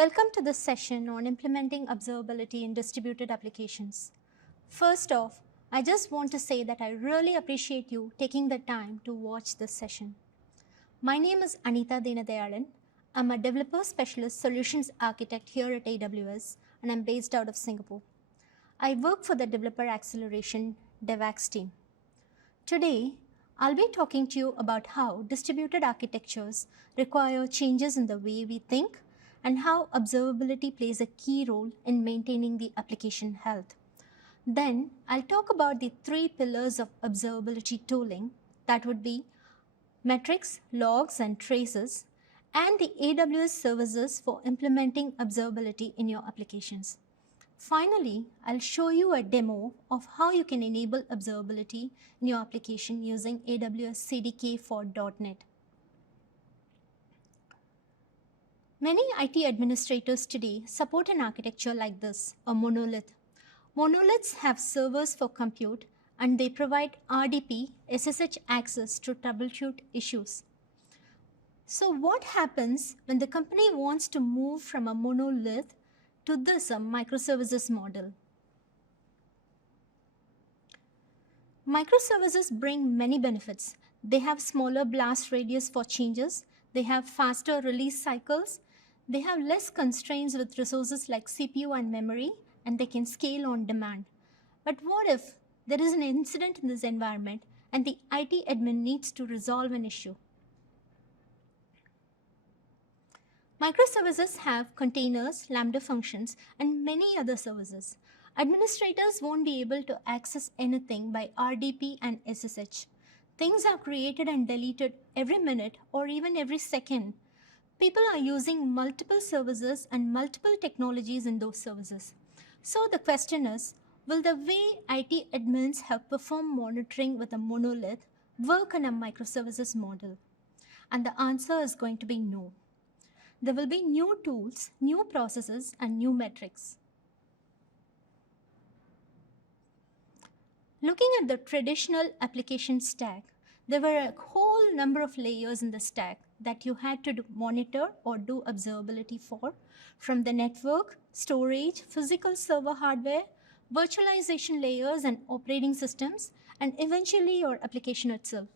Welcome to this session on implementing observability in distributed applications. First off, I just want to say that I really appreciate you taking the time to watch this session. My name is Anita Deenadayalan. I'm a developer specialist solutions architect here at AWS, and I'm based out of Singapore. I work for the Developer Acceleration DevAx team. Today, I'll be talking to you about how distributed architectures require changes in the way we think and how observability plays a key role in maintaining the application health. Then, I'll talk about the 3 pillars of observability tooling, that would be metrics, logs, and traces, and the AWS services for implementing observability in your applications. Finally, I'll show you a demo of how you can enable observability in your application using AWS CDK for .NET. Many IT administrators today support an architecture like this, a monolith. Monoliths have servers for compute and they provide RDP, SSH access to troubleshoot issues. So what happens when the company wants to move from a monolith to this microservices model? Microservices bring many benefits. They have smaller blast radius for changes, they have faster release cycles, they have less constraints with resources like CPU and memory, and they can scale on demand. But what if there is an incident in this environment and the IT admin needs to resolve an issue? Microservices have containers, Lambda functions, and many other services. Administrators won't be able to access anything by RDP and SSH. Things are created and deleted every minute or even every second. People are using multiple services and multiple technologies in those services. So the question is, will the way IT admins have performed monitoring with a monolith work in a microservices model? And the answer is going to be no. There will be new tools, new processes, and new metrics. Looking at the traditional application stack, there were a whole number of layers in the stack that you had to monitor or do observability for, from the network, storage, physical server hardware, virtualization layers and operating systems, and eventually your application itself.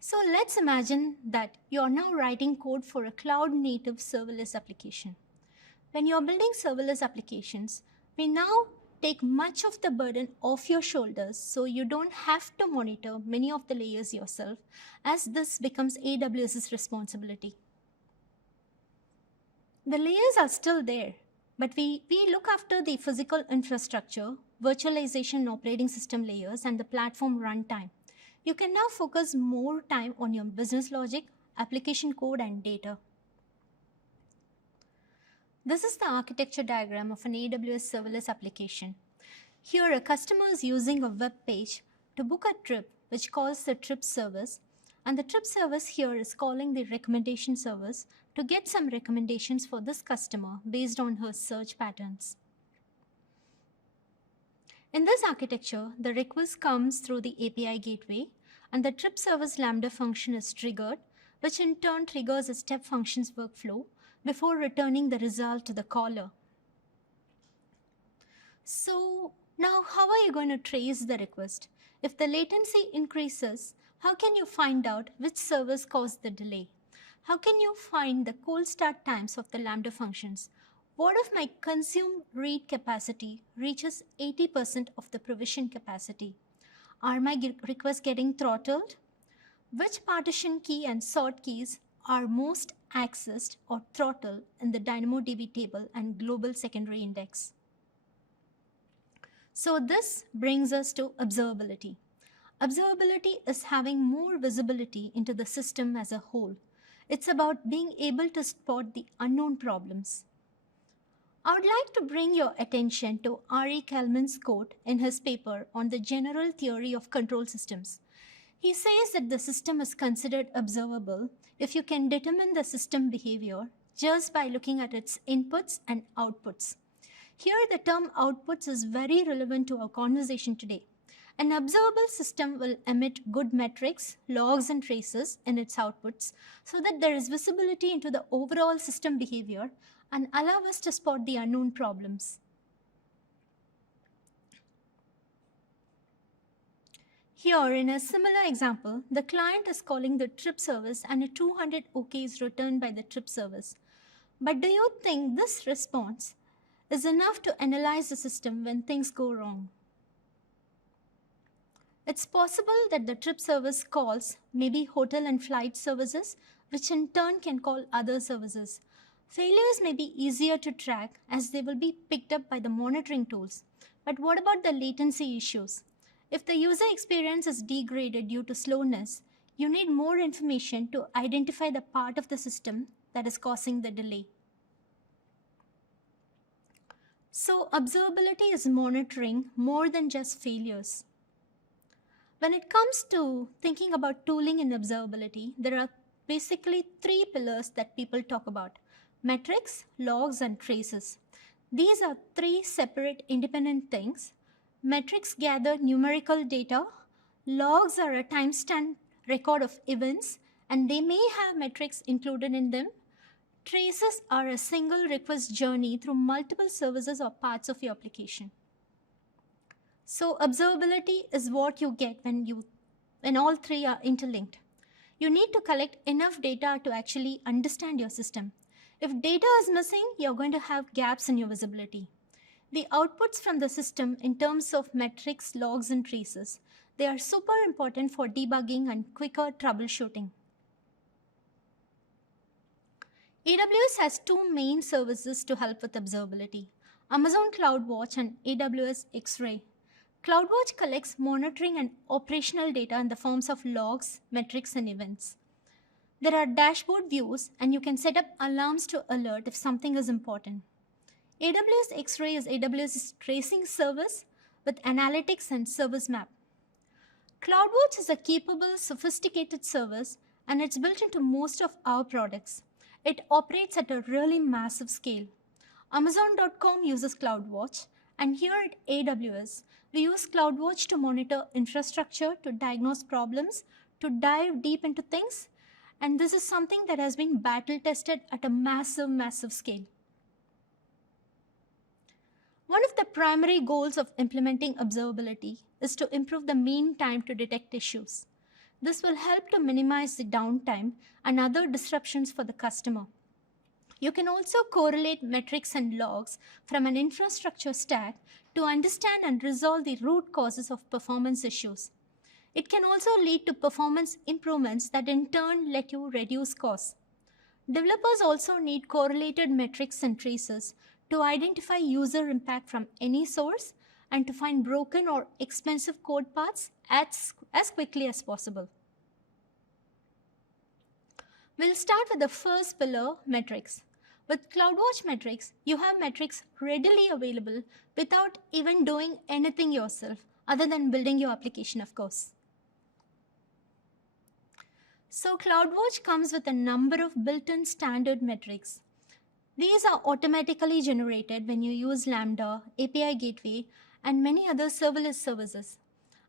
So let's imagine that you're now writing code for a cloud-native serverless application. When you're building serverless applications, we now take much of the burden off your shoulders so you don't have to monitor many of the layers yourself, as this becomes AWS's responsibility. The layers are still there, but we look after the physical infrastructure, virtualization and operating system layers, and the platform runtime. You can now focus more time on your business logic, application code, and data. This is the architecture diagram of an AWS serverless application. Here, a customer is using a web page to book a trip, which calls the trip service, and the trip service here is calling the recommendation service to get some recommendations for this customer based on her search patterns. In this architecture, the request comes through the API gateway, and the trip service Lambda function is triggered, which in turn triggers a step functions workflow before returning the result to the caller. So now how are you going to trace the request? If the latency increases, how can you find out which service caused the delay? How can you find the cold start times of the Lambda functions? What if my consume read capacity reaches 80% of the provision capacity? Are my requests getting throttled? Which partition key and sort keys are most accessed or throttled in the DynamoDB table and global secondary index? So this brings us to observability. Observability is having more visibility into the system as a whole. It's about being able to spot the unknown problems. I would like to bring your attention to R.E. Kelman's quote in his paper on the general theory of control systems. He says that the system is considered observable if you can determine the system behavior just by looking at its inputs and outputs. Here, the term outputs is very relevant to our conversation today, An observable system will emit good metrics, logs, and traces in its outputs so that there is visibility into the overall system behavior and allow us to spot the unknown problems. Here, in a similar example, the client is calling the trip service and a 200 OK is returned by the trip service. But do you think this response is enough to analyze the system when things go wrong? It's possible that the trip service calls maybe hotel and flight services, which in turn can call other services. Failures may be easier to track as they will be picked up by the monitoring tools. But what about the latency issues? If the user experience is degraded due to slowness, you need more information to identify the part of the system that is causing the delay. So observability is monitoring more than just failures. When it comes to thinking about tooling in observability, there are basically three pillars that people talk about: metrics, logs, and traces. These are three separate independent things. Metrics gather numerical data, logs are a timestamp record of events, and they may have metrics included in them. Traces are a single request journey through multiple services or parts of your application. So observability is what you get when all three are interlinked. You need to collect enough data to actually understand your system. If data is missing, you're going to have gaps in your visibility. The outputs from the system in terms of metrics, logs, and traces, they are super important for debugging and quicker troubleshooting. AWS has two main services to help with observability: Amazon CloudWatch and AWS X-Ray. CloudWatch collects monitoring and operational data in the forms of logs, metrics, and events. There are dashboard views, and you can set up alarms to alert if something is important. AWS X-Ray is AWS's tracing service with analytics and service map. CloudWatch is a capable, sophisticated service, and it's built into most of our products. It operates at a really massive scale. Amazon.com uses CloudWatch, and here at AWS, we use CloudWatch to monitor infrastructure, to diagnose problems, to dive deep into things, and this is something that has been battle tested at a massive, massive scale. One of the primary goals of implementing observability is to improve the mean time to detect issues. This will help to minimize the downtime and other disruptions for the customer. You can also correlate metrics and logs from an infrastructure stack to understand and resolve the root causes of performance issues. It can also lead to performance improvements that in turn let you reduce costs. Developers also need correlated metrics and traces to identify user impact from any source and to find broken or expensive code paths as quickly as possible. We'll start with the first pillar, metrics. With CloudWatch metrics, you have metrics readily available without even doing anything yourself, other than building your application, of course. So CloudWatch comes with a number of built-in standard metrics. These are automatically generated when you use Lambda, API Gateway, and many other serverless services.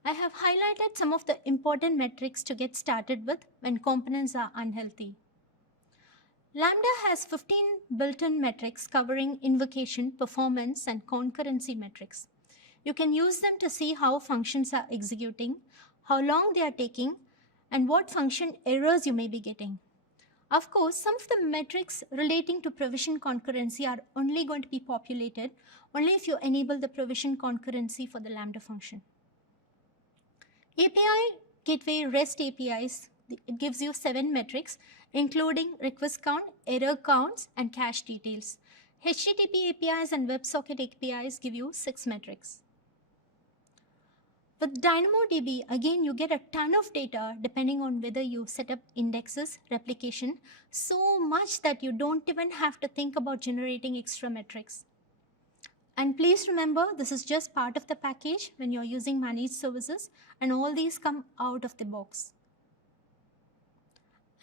I have highlighted some of the important metrics to get started with when components are unhealthy. Lambda has 15 built-in metrics covering invocation, performance, and concurrency metrics. You can use them to see how functions are executing, how long they are taking, and what function errors you may be getting. Of course, some of the metrics relating to provision concurrency are only going to be populated only if you enable the provision concurrency for the Lambda function. API Gateway REST APIs, it gives you 7 metrics, including request count, error counts, and cache details. HTTP APIs and WebSocket APIs give you 6 metrics. With DynamoDB, again, you get a ton of data depending on whether you set up indexes, replication, so much that you don't even have to think about generating extra metrics. And please remember, this is just part of the package when you're using managed services, and all these come out of the box.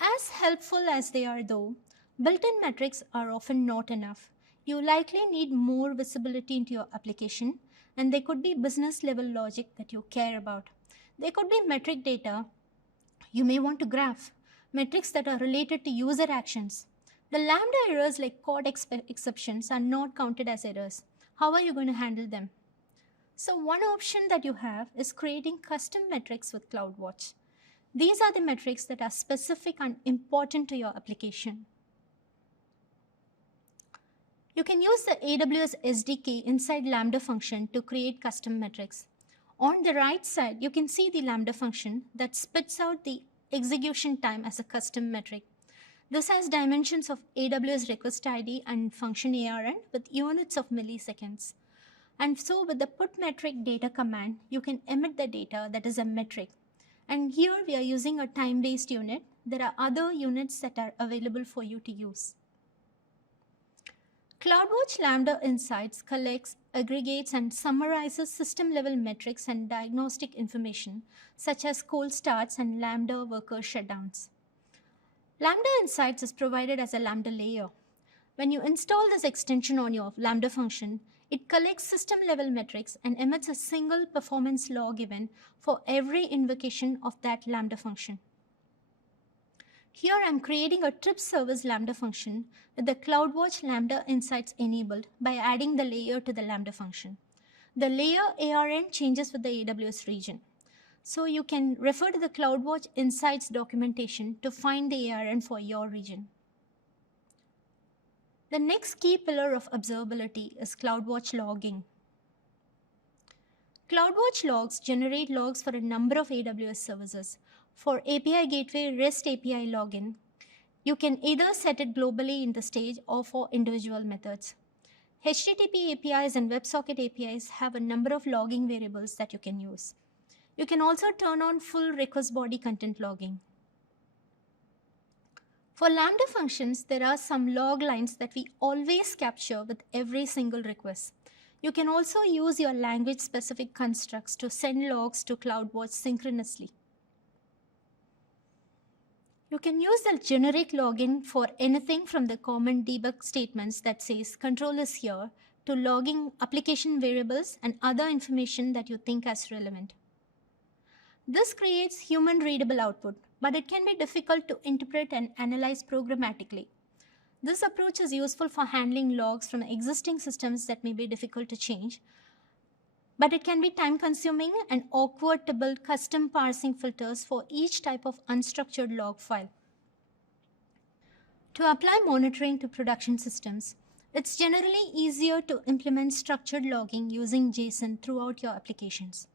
As helpful as they are though, built-in metrics are often not enough. You likely need more visibility into your application, and there could be business level logic that you care about. There could be metric data you may want to graph, metrics that are related to user actions. The lambda errors like code exceptions are not counted as errors. How are you going to handle them? So one option that you have is creating custom metrics with CloudWatch. These are the metrics that are specific and important to your application. You can use the AWS SDK inside Lambda function to create custom metrics. On the right side, you can see the Lambda function that spits out the execution time as a custom metric. This has dimensions of AWS request ID and function ARN with units of milliseconds. And so with the put metric data command, you can emit the data that is a metric. And here we are using a time-based unit. There are other units that are available for you to use. CloudWatch Lambda Insights collects, aggregates, and summarizes system-level metrics and diagnostic information, such as cold starts and Lambda worker shutdowns. Lambda Insights is provided as a Lambda layer. When you install this extension on your Lambda function, it collects system-level metrics and emits a single performance log event for every invocation of that Lambda function. Here I'm creating a trip service Lambda function with the CloudWatch Lambda Insights enabled by adding the layer to the Lambda function. The layer ARN changes with the AWS region. So you can refer to the CloudWatch Insights documentation to find the ARN for your region. The next key pillar of observability is CloudWatch logging. CloudWatch logs generate logs for a number of AWS services. For API Gateway REST API login, you can either set it globally in the stage or for individual methods. HTTP APIs and WebSocket APIs have a number of logging variables that you can use. You can also turn on full request body content logging. For Lambda functions, there are some log lines that we always capture with every single request. You can also use your language-specific constructs to send logs to CloudWatch synchronously. You can use the generic login for anything from the common debug statements that says control is here to logging application variables and other information that you think is relevant. This creates human readable output, but it can be difficult to interpret and analyze programmatically. This approach is useful for handling logs from existing systems that may be difficult to change, but it can be time-consuming and awkward to build custom parsing filters for each type of unstructured log file. To apply monitoring to production systems, it's generally easier to implement structured logging using JSON throughout your applications.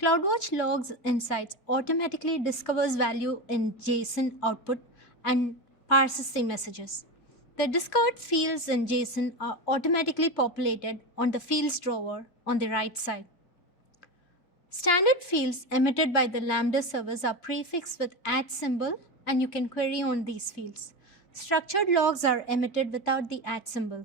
CloudWatch Logs Insights automatically discovers value in JSON output and parses the messages. The discovered fields in JSON are automatically populated on the fields drawer on the right side. Standard fields emitted by the Lambda servers are prefixed with @ symbol, and you can query on these fields. Structured logs are emitted without the @ symbol.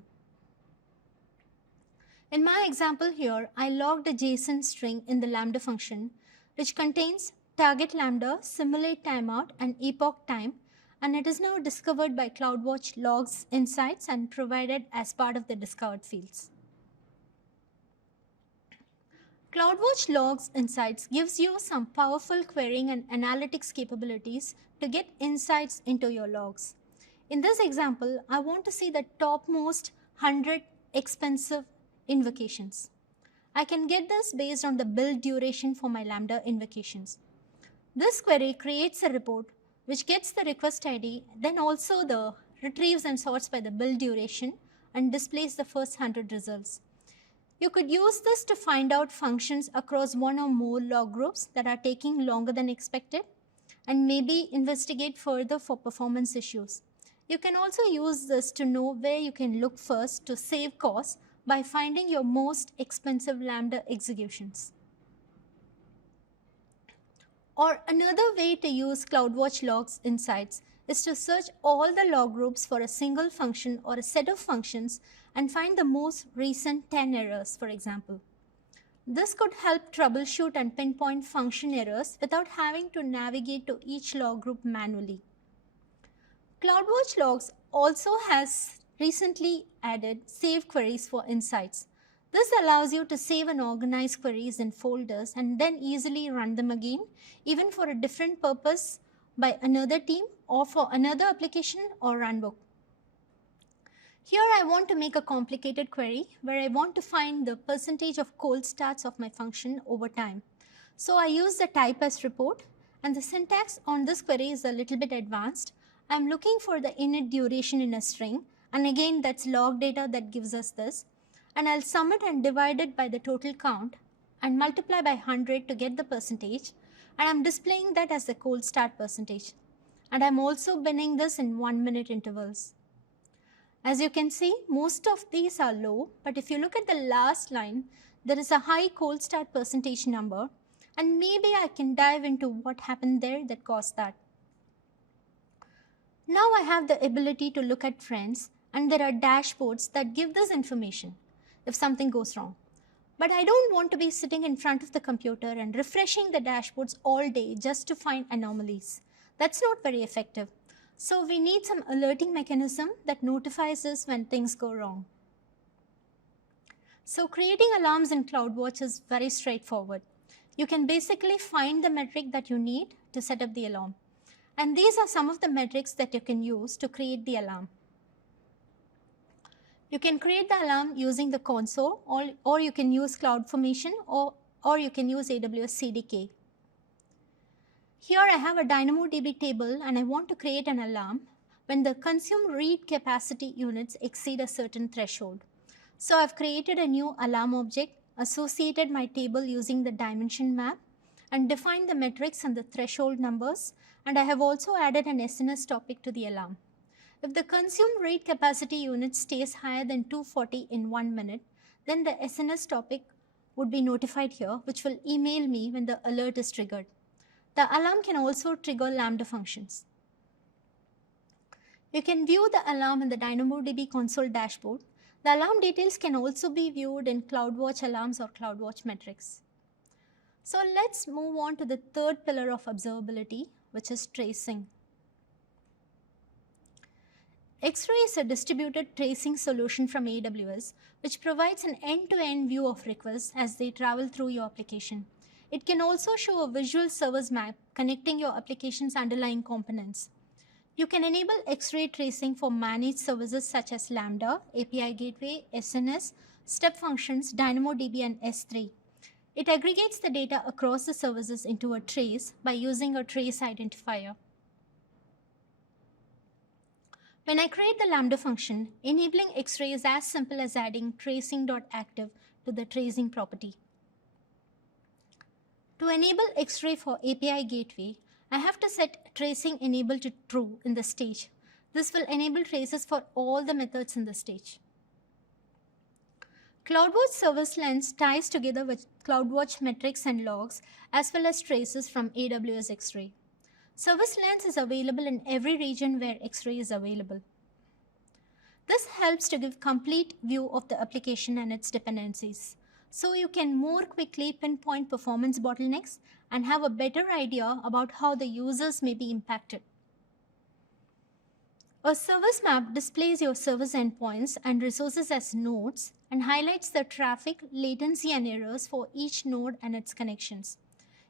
In my example here, I logged a JSON string in the Lambda function, which contains target Lambda, simulate timeout, and epoch time, and it is now discovered by CloudWatch Logs Insights and provided as part of the discovered fields. CloudWatch Logs Insights gives you some powerful querying and analytics capabilities to get insights into your logs. In this example, I want to see the topmost 100 expensive invocations. I can get this based on the build duration for my Lambda invocations. This query creates a report which gets the request ID, then also the retrieves and sorts by the build duration and displays the first 100 results. You could use this to find out functions across one or more log groups that are taking longer than expected and maybe investigate further for performance issues. You can also use this to know where you can look first to save costs by finding your most expensive Lambda executions. Or another way to use CloudWatch Logs Insights is to search all the log groups for a single function or a set of functions and find the most recent 10 errors, for example. This could help troubleshoot and pinpoint function errors without having to navigate to each log group manually. CloudWatch Logs also has recently added Save Queries for Insights. This allows you to save and organize queries in folders and then easily run them again, even for a different purpose by another team or for another application or runbook. Here I want to make a complicated query where I want to find the percentage of cold starts of my function over time. So I use the type as report, and the syntax on this query is a little bit advanced. I'm looking for the init duration in a string, and again that's log data that gives us this. And I'll sum it and divide it by the total count and multiply by 100 to get the percentage, and I'm displaying that as the cold start percentage. And I'm also binning this in 1 minute intervals. As you can see, most of these are low, but if you look at the last line, there is a high cold start percentage number, and maybe I can dive into what happened there that caused that. Now I have the ability to look at trends, and there are dashboards that give this information if something goes wrong. But I don't want to be sitting in front of the computer and refreshing the dashboards all day just to find anomalies. That's not very effective. So we need some alerting mechanism that notifies us when things go wrong. So creating alarms in CloudWatch is very straightforward. You can basically find the metric that you need to set up the alarm. And these are some of the metrics that you can use to create the alarm. You can create the alarm using the console, or you can use CloudFormation, or you can use AWS CDK. Here I have a DynamoDB table, and I want to create an alarm when the consume read capacity units exceed a certain threshold. So I've created a new alarm object, associated my table using the dimension map, and defined the metrics and the threshold numbers, and I have also added an SNS topic to the alarm. If the consume read capacity unit stays higher than 240 in 1 minute, then the SNS topic would be notified here, which will email me when the alert is triggered. The alarm can also trigger Lambda functions. You can view the alarm in the DynamoDB console dashboard. The alarm details can also be viewed in CloudWatch Alarms or CloudWatch Metrics. So let's move on to the third pillar of observability, which is tracing. X-Ray is a distributed tracing solution from AWS, which provides an end-to-end view of requests as they travel through your application. It can also show a visual service map connecting your application's underlying components. You can enable X-ray tracing for managed services such as Lambda, API Gateway, SNS, step functions, DynamoDB, and S3. It aggregates the data across the services into a trace by using a trace identifier. When I create the Lambda function, enabling X-ray is as simple as adding tracing.active to the tracing property. To enable X-ray for API Gateway, I have to set tracing enable to true in the stage. This will enable traces for all the methods in the stage. CloudWatch Service Lens ties together with CloudWatch metrics and logs as well as traces from AWS X-ray. Service Lens is available in every region where X-ray is available. This helps to give complete view of the application and its dependencies, so you can more quickly pinpoint performance bottlenecks and have a better idea about how the users may be impacted. A service map displays your service endpoints and resources as nodes and highlights the traffic, latency, and errors for each node and its connections.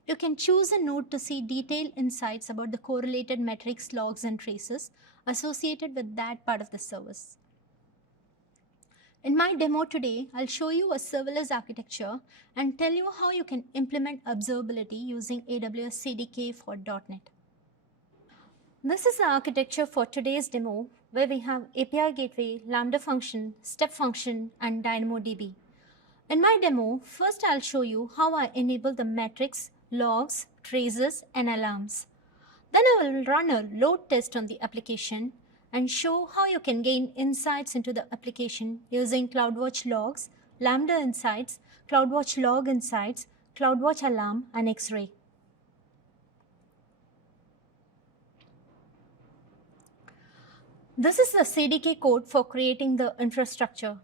You can choose a node to see detailed insights about the correlated metrics, logs, and traces associated with that part of the service. In my demo today, I'll show you a serverless architecture and tell you how you can implement observability using AWS CDK for .NET. This is the architecture for today's demo, where we have API Gateway, Lambda function, step function, and DynamoDB. In my demo, first I'll show you how I enable the metrics, logs, traces, and alarms. Then I will run a load test on the application and show how you can gain insights into the application using CloudWatch Logs, Lambda Insights, CloudWatch Log Insights, CloudWatch Alarm, and X-Ray. This is the CDK code for creating the infrastructure.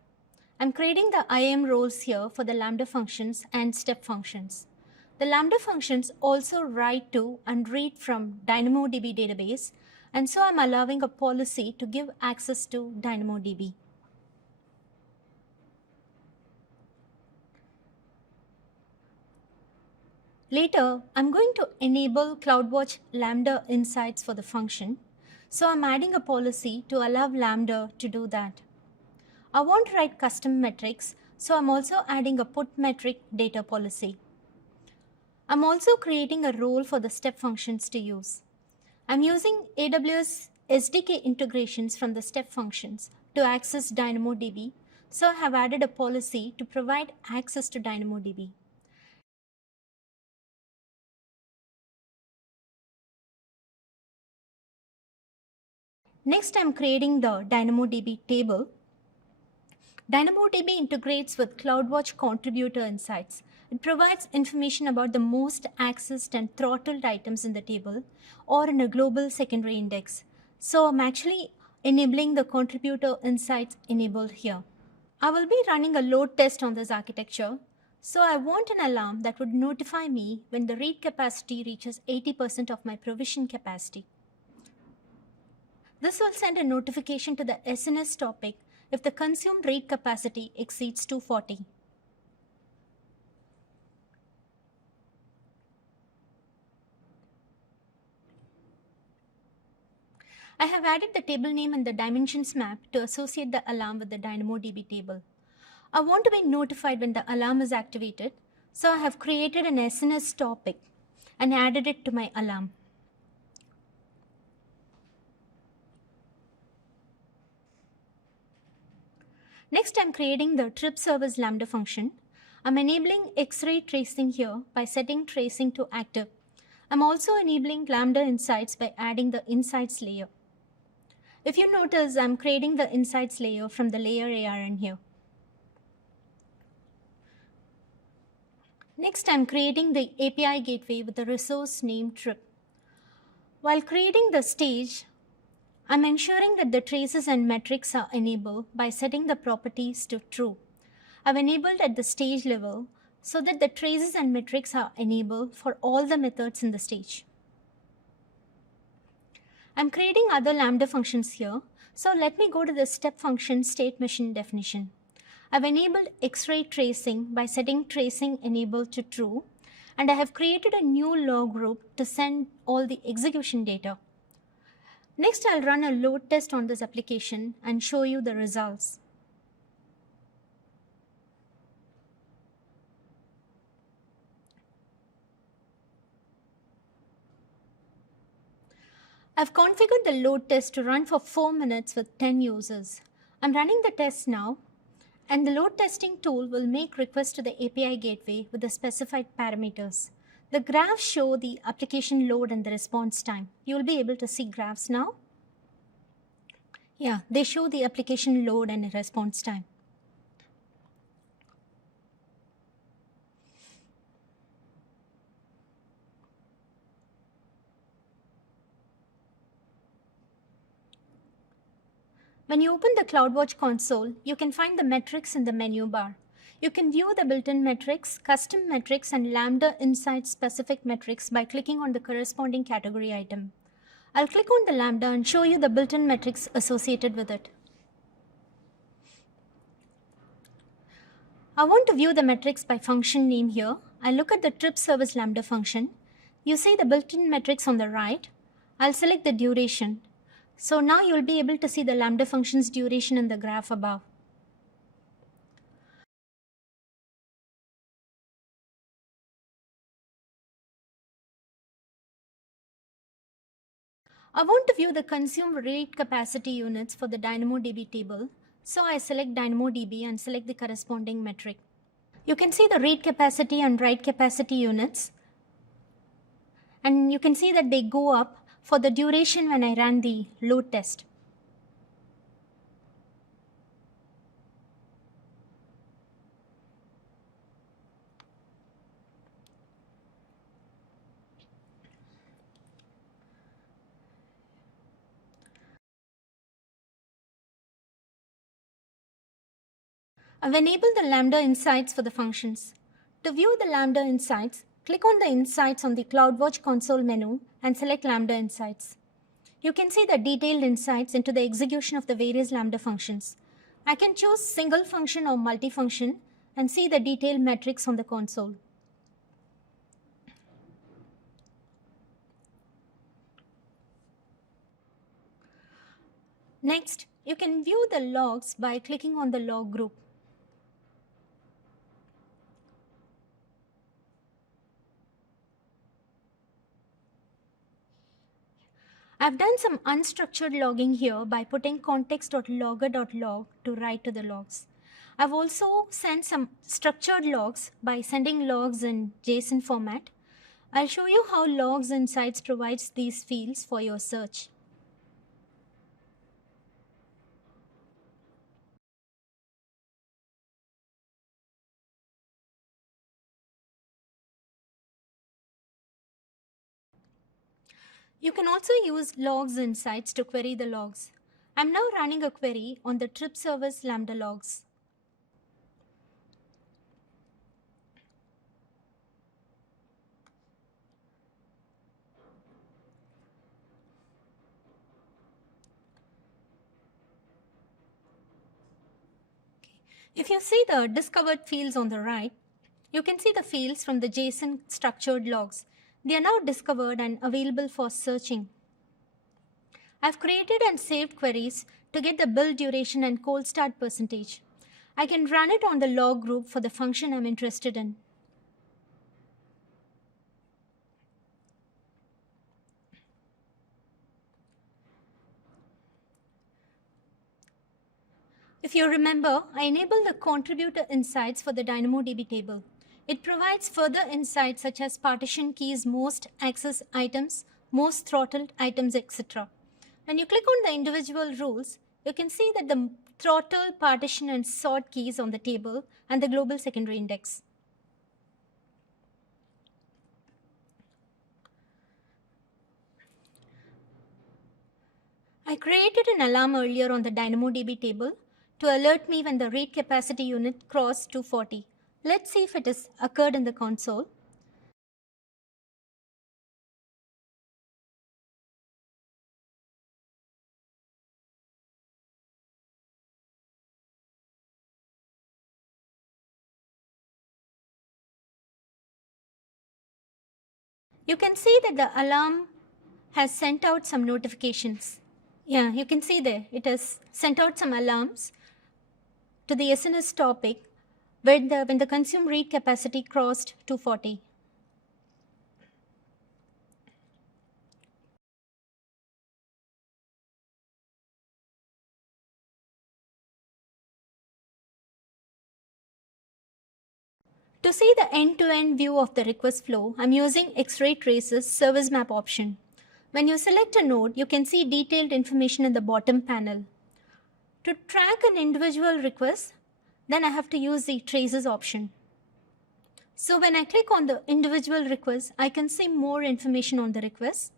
I'm creating the IAM roles here for the Lambda functions and step functions. The Lambda functions also write to and read from DynamoDB database, and so I'm allowing a policy to give access to DynamoDB. Later, I'm going to enable CloudWatch Lambda Insights for the function, so I'm adding a policy to allow Lambda to do that. I want to write custom metrics, so I'm also adding a put metric data policy. I'm also creating a role for the step functions to use. I'm using AWS SDK integrations from the step functions to access DynamoDB, so I have added a policy to provide access to DynamoDB. Next, I'm creating the DynamoDB table. DynamoDB integrates with CloudWatch Contributor Insights. It provides information about the most accessed and throttled items in the table or in a global secondary index. So I'm actually enabling the Contributor Insights enabled here. I will be running a load test on this architecture. So I want an alarm that would notify me when the read capacity reaches 80% of my provision capacity. This will send a notification to the SNS topic if the consumed read capacity exceeds 240. I have added the table name and the dimensions map to associate the alarm with the DynamoDB table. I want to be notified when the alarm is activated, so I have created an SNS topic and added it to my alarm. Next, I'm creating the trip service Lambda function. I'm enabling X-ray tracing here by setting tracing to active. I'm also enabling Lambda Insights by adding the Insights layer. If you notice, I'm creating the Insights layer from the layer ARN here. Next, I'm creating the API gateway with the resource name trip. While creating the stage, I'm ensuring that the traces and metrics are enabled by setting the properties to true. I've enabled at the stage level so that the traces and metrics are enabled for all the methods in the stage. I'm creating other Lambda functions here, so let me go to the step function state machine definition. I've enabled X-ray tracing by setting tracing enabled to true, and I have created a new log group to send all the execution data. Next, I'll run a load test on this application and show you the results. I've configured the load test to run for 4 minutes with 10 users. I'm running the test now, and the load testing tool will make requests to the API gateway with the specified parameters. The graphs show the application load and the response time. You'll be able to see graphs now. Yeah, they show the application load and response time. When you open the CloudWatch console, you can find the metrics in the menu bar. You can view the built-in metrics, custom metrics, and Lambda Insights specific metrics by clicking on the corresponding category item. I'll click on the Lambda and show you the built-in metrics associated with it. I want to view the metrics by function name here. I look at the trip service Lambda function. You see the built-in metrics on the right. I'll select the duration. So now you'll be able to see the Lambda function's duration in the graph above. I want to view the consumed read capacity units for the DynamoDB table, so I select DynamoDB and select the corresponding metric. You can see the read capacity and write capacity units, and you can see that they go up for the duration when I ran the load test. I've enabled the Lambda Insights for the functions. To view the Lambda Insights, click on the Insights on the CloudWatch console menu and select Lambda Insights. You can see the detailed insights into the execution of the various Lambda functions. I can choose single function or multifunction and see the detailed metrics on the console. Next, you can view the logs by clicking on the log group. I've done some unstructured logging here by putting context.logger.log to write to the logs. I've also sent some structured logs by sending logs in JSON format. I'll show you how Logs Insights provides these fields for your search. You can also use Logs Insights to query the logs. I'm now running a query on the trip service Lambda logs. If you see the discovered fields on the right, you can see the fields from the JSON structured logs. They are now discovered and available for searching. I've created and saved queries to get the build duration and cold start percentage. I can run it on the log group for the function I'm interested in. If you remember, I enabled the contributor insights for the DynamoDB table. It provides further insights such as partition keys, most accessed items, most throttled items, etc. When you click on the individual rules, you can see that the throttle, partition, and sort keys on the table and the global secondary index. I created an alarm earlier on the DynamoDB table to alert me when the read capacity unit crossed 240. Let's see if it has occurred in the console. You can see that the alarm has sent out some notifications. Yeah, you can see there, it has sent out some alarms to the SNS topic when the consume read capacity crossed 240. To see the end-to-end view of the request flow, I'm using X-ray traces service map option. When you select a node, you can see detailed information in the bottom panel. To track an individual request, then I have to use the traces option. So when I click on the individual request, I can see more information on the request,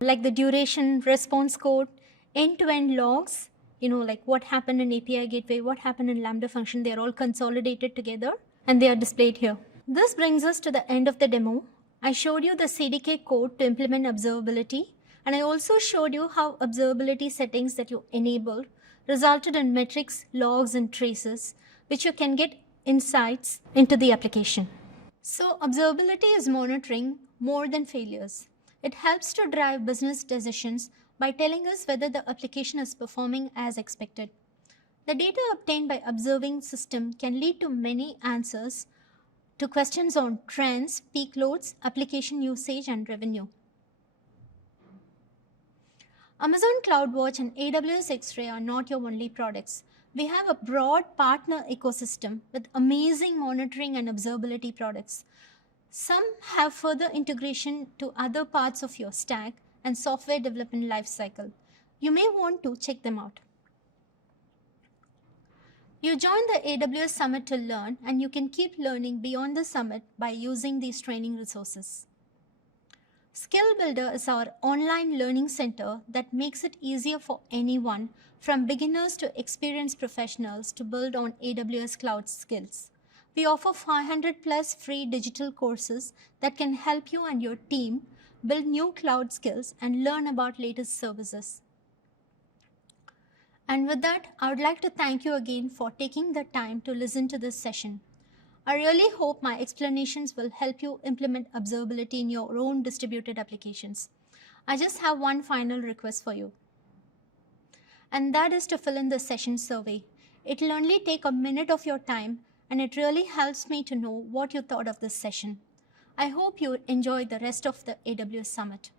like the duration, response code, end-to-end logs, like what happened in API gateway, what happened in Lambda function, they are all consolidated together and they are displayed here. This brings us to the end of the demo. I showed you the CDK code to implement observability, and I also showed you how observability settings that you enabled resulted in metrics, logs, and traces, which you can get insights into the application. So observability is monitoring more than failures. It helps to drive business decisions by telling us whether the application is performing as expected. The data obtained by observing system can lead to many answers to questions on trends, peak loads, application usage, and revenue. Amazon CloudWatch and AWS X-Ray are not your only products. We have a broad partner ecosystem with amazing monitoring and observability products. Some have further integration to other parts of your stack and software development lifecycle. You may want to check them out. You joined the AWS Summit to learn, and you can keep learning beyond the summit by using these training resources. Skill Builder is our online learning center that makes it easier for anyone, from beginners to experienced professionals, to build on AWS cloud skills. We offer 500 plus free digital courses that can help you and your team build new cloud skills, and learn about latest services. And with that, I would like to thank you again for taking the time to listen to this session. I really hope my explanations will help you implement observability in your own distributed applications. I just have one final request for you, and that is to fill in the session survey. It will only take a minute of your time, and it really helps me to know what you thought of this session. I hope you enjoy the rest of the AWS Summit.